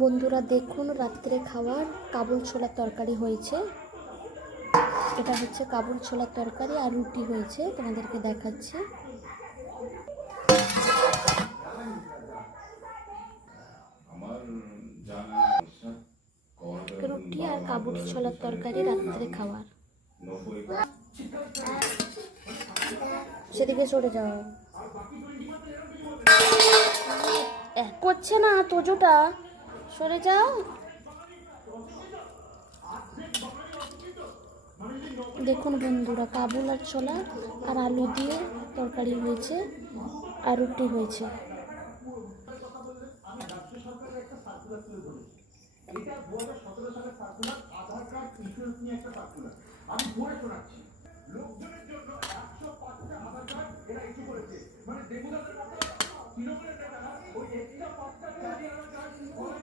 বন্ধুরা দেখুন, রাত্রে খাওয়ার কাবুল ছোলার তরকারি হয়েছে। এটা হচ্ছে কাবুল ছোলার তরকারি আর রুটি হয়েছে, তোমাদেরকে দেখাচ্ছি। রুটি আর কাবুল ছোলার তরকারি রাত্রে খাওয়ার। সেদিকে সরে যাও, করছে না তোজোটা, সরে যাও। দেখুন বন্ধুরা, কাবুল আর ছোলা আর আলু দিয়ে তরকারি হয়েছে আর রুটি হয়েছে। এটা 2017 সালের সার্কুলার, আধার কার্ড ইন্স্যুরেন্স নিয়ে একটা সার্কুলার, আমি পড়ে শোনাচ্ছি।